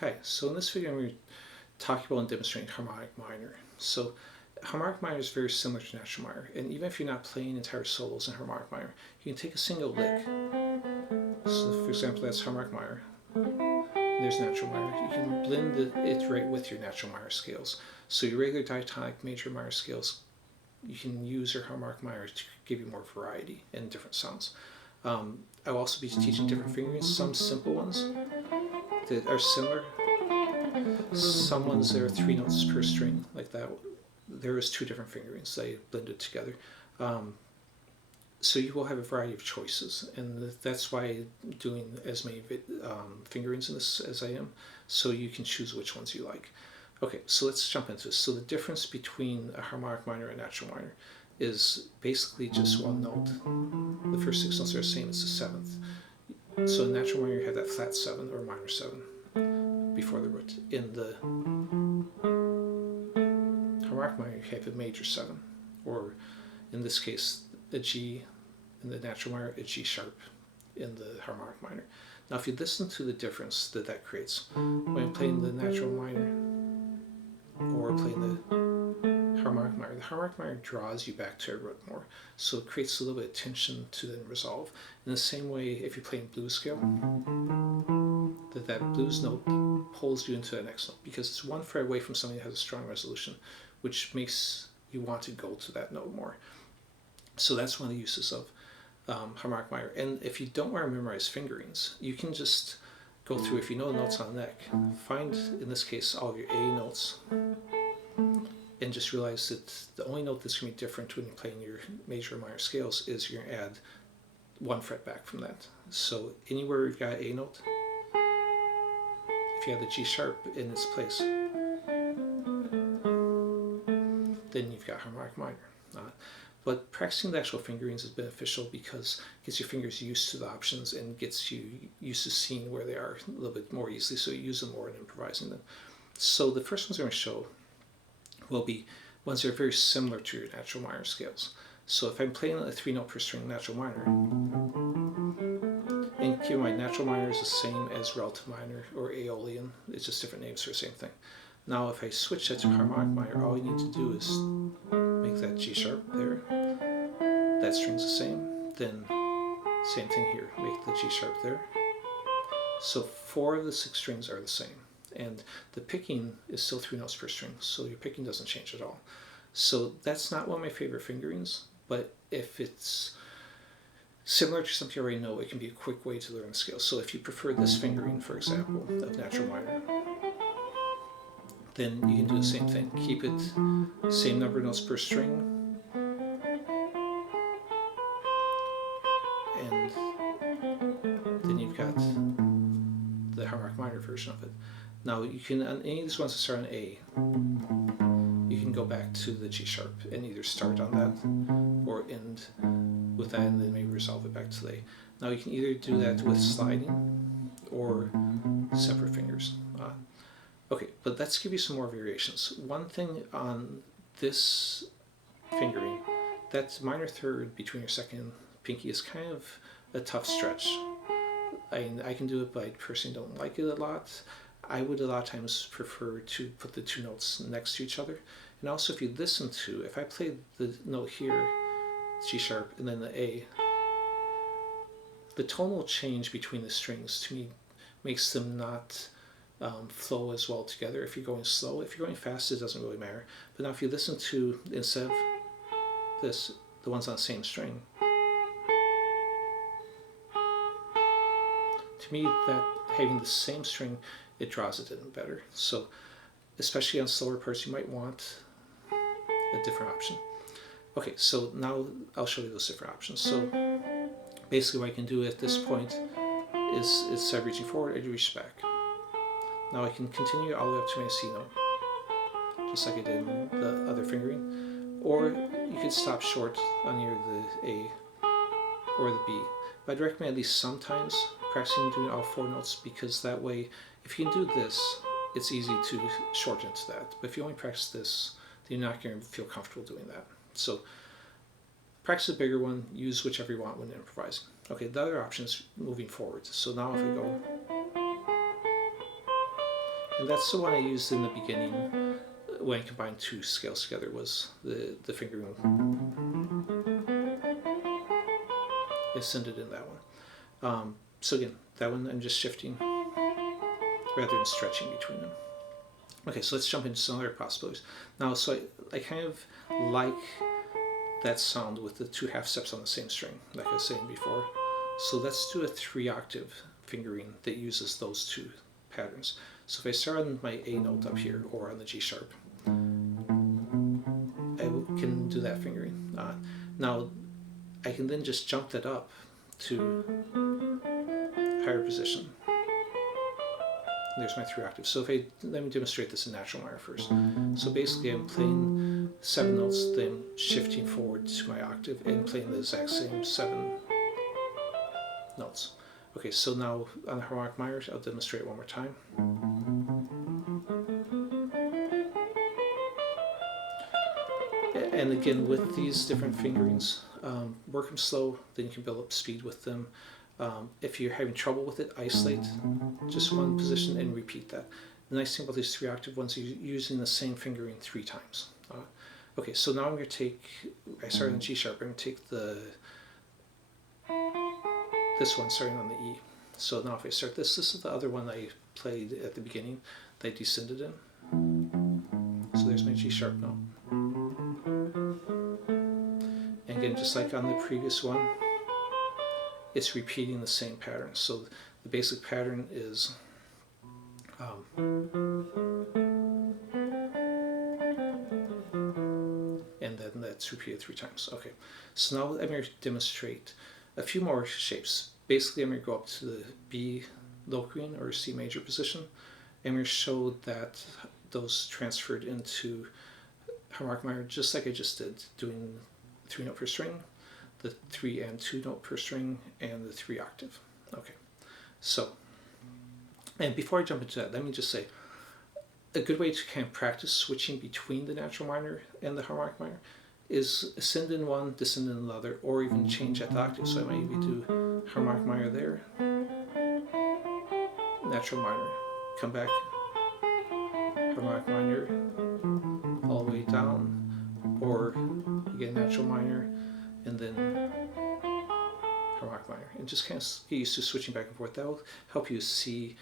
Hi, so in this video I'm going to talk about and demonstrate harmonic minor. So harmonic minor is very similar to natural minor, and even if you're not playing entire solos in harmonic minor, you can take a single lick. So for example, that's harmonic minor. There's natural minor. You can blend it right with your natural minor scales. So your regular diatonic major minor scales, you can use your harmonic minor to give you more variety and different sounds. I'll also be teaching different fingerings, some simple ones that are similar. Some ones there are 3 notes per string, like that. There is 2 different fingerings, they blended together. So you will have a variety of choices, and that's why I'm doing as many fingerings in this as I am, so you can choose which ones you like. Okay, so let's jump into this. So the difference between a harmonic minor and a natural minor is basically just one note. The first 6 notes are the same, it's the 7th. So in natural minor you have that flat 7 or minor 7 before the root. In the harmonic minor you have a major 7, or in this case a G. In the natural minor, a G sharp in the harmonic minor. Now if you listen to the difference that creates, when I'm playing the natural minor or playing the harmonic minor draws you back to a root more, so it creates a little bit of tension to then resolve. In the same way, if you're playing blues scale, that blues note pulls you into the next note, because it's 1 fret away from something that has a strong resolution, which makes you want to go to that note more. So that's one of the uses of harmonic minor. And if you don't want to memorize fingerings, you can just go through, if you know the notes on the neck, find, in this case, all of your A notes, and just realize that the only note that's going to be different when you're playing your major or minor scales is you're going to add 1 fret back from that. So anywhere you've got an A note, if you have the G sharp in its place, then you've got harmonic minor. But practicing the actual fingerings is beneficial because it gets your fingers used to the options and gets you used to seeing where they are a little bit more easily, so you use them more in improvising them. So the first ones I'm going to show will be ones that are very similar to your natural minor scales. So if I'm playing a 3 note per string natural minor, and keep in mind natural minor is the same as relative minor or Aeolian, it's just different names for the same thing. Now if I switch that to harmonic minor, all you need to do is make that G sharp there, that string's the same, then same thing here, make the G sharp there. So 4 of the 6 strings are the same, and the picking is still 3 notes per string, so your picking doesn't change at all. So that's not one of my favorite fingerings, but if it's similar to something you already know, it can be a quick way to learn the scale. So if you prefer this fingering, for example, of natural minor, then you can do the same thing. Keep it same number of notes per string, and then you've got the harmonic minor version of it. Now you can, on any of these ones that start on A, you can go back to the G sharp and either start on that or end with that and then maybe resolve it back to the A. Now you can either do that with sliding or separate fingers. Okay, but let's give you some more variations. One thing on this fingering, that minor third between your second and pinky is kind of a tough stretch. I can do it, but I personally don't like it a lot. I would a lot of times prefer to put the 2 notes next to each other. And also if you listen to, if I play the note here, G sharp, and then the A, the tonal change between the strings to me makes them not flow as well together if you're going slow. If you're going fast, it doesn't really matter. But now if you listen to, instead of this, the ones on the same string, to me that having the same string, it draws it in better. So especially on slower parts, you might want a different option. Okay, so now I'll show you those different options. So basically what I can do at this point is instead of reaching forward, I reach back. Now I can continue all the way up to my C note, just like I did in the other fingering, or you could stop short on either the A or the B. But I'd recommend at least sometimes practicing doing all 4 notes, because that way, if you can do this, it's easy to shorten to that. But if you only practice this, then you're not going to feel comfortable doing that. So practice a bigger one, use whichever you want when improvising. Okay, the other option is moving forward. So now if I go, And that's the one I used in the beginning when I combined two scales together, was the fingering. Ascended in that one. So again, that one I'm just shifting rather than stretching between them. Okay, so let's jump into some other possibilities. Now, so I kind of like that sound with the two half steps on the same string, like I was saying before. So let's do a 3-octave fingering that uses those two patterns. So if I start on my A note up here, or on the G sharp, I can do that fingering. Now, I can then just jump that up to higher position. There's my 3 octaves. So let me demonstrate this in natural minor first. So basically I'm playing 7 notes, then shifting forward to my octave and playing the exact same 7 notes. Okay, so now on the harmonic minor, I'll demonstrate it one more time. And again, with these different fingerings, work them slow, then you can build up speed with them. If you're having trouble with it, isolate just one position and repeat that. The nice thing about these 3-octave ones is you're using the same fingering 3 times. Okay, so now I'm going to take, I started on G sharp, I'm going to take this one starting on the E. So now if I start this is the other one I played at the beginning that I descended in. So there's my G sharp note. And again, just like on the previous one, it's repeating the same pattern. So the basic pattern is and then that's repeated 3 times. Okay, so now I'm going to demonstrate a few more shapes. Basically, I'm going to go up to the B Locrian or C major position. I'm going to show that those transferred into harmonic minor just like I just did, doing 3 note per string, the 3 and 2 note per string, and the 3 octave. Okay, so, and before I jump into that, let me just say, a good way to kind of practice switching between the natural minor and the harmonic minor is ascend in one, descend in another, or even change at the octave. So I might maybe do harmonic minor there, natural minor, come back, harmonic minor, all the way down, or again natural minor, and then harmonic minor, and just kind of get used to switching back and forth. That will help you see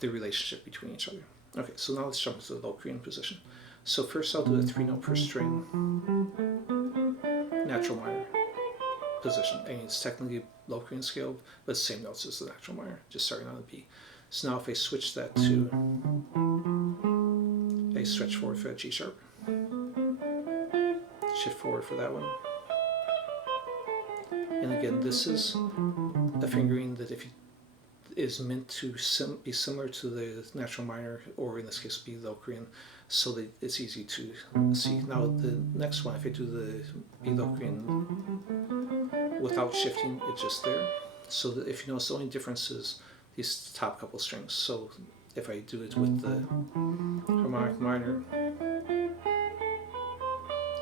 the relationship between each other. Okay, so now let's jump into the Locrian position. So first I'll do a 3 note per string, natural minor position. And it's technically Locrian scale, but same notes as the natural minor, just starting on the B. So now if I switch that to, I stretch forward for that G sharp, shift forward for that one. And again, this is a fingering that is meant to be similar to the natural minor, or in this case be Locrian, so that it's easy to see. Now the next one, if I do the B Locrian without shifting, it's just there. So that if you notice, the only difference is these top couple strings. So if I do it with the harmonic minor,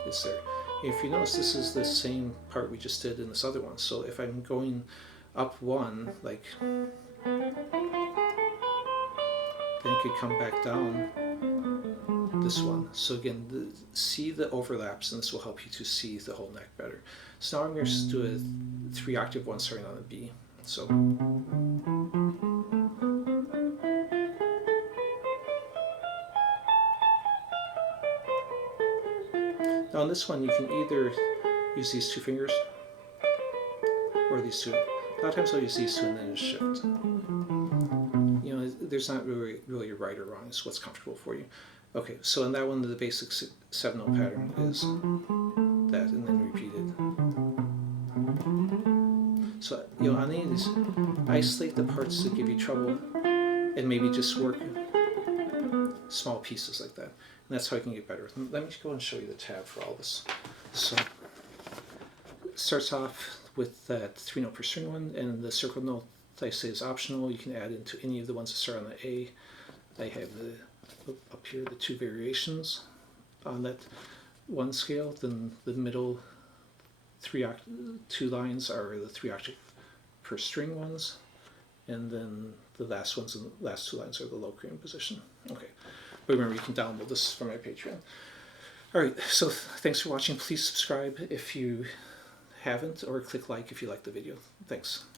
it's there. If you notice, this is the same part we just did in this other one. So if I'm going up one, like, then you could come back down this one. So again, see the overlaps, and this will help you to see the whole neck better. So now I'm going to do a 3 octave one starting on the B. So now on this one, you can either use these 2 fingers or these 2. A lot of times I'll use these 2 and then just shift. You know, there's not really a right or wrong. It's what's comfortable for you. Okay, so in that one, the basic 7 note pattern is that, and then repeated. So, you know, on any of these, isolate the parts that give you trouble, and maybe just work small pieces like that. And that's how you can get better. Let me go and show you the tab for all this. So, it starts off with that 3 note per string one, and the circle note I say is optional. You can add into any of the ones that start on the A. I have up here the 2 variations on that one scale. Then the middle 2 lines are the 3 octave per string ones, and then the last ones and the last two lines are the low cream position. Okay, but remember, you can download this from my Patreon. All right, so thanks for watching. Please subscribe if you haven't, or click like if you like the video. Thanks.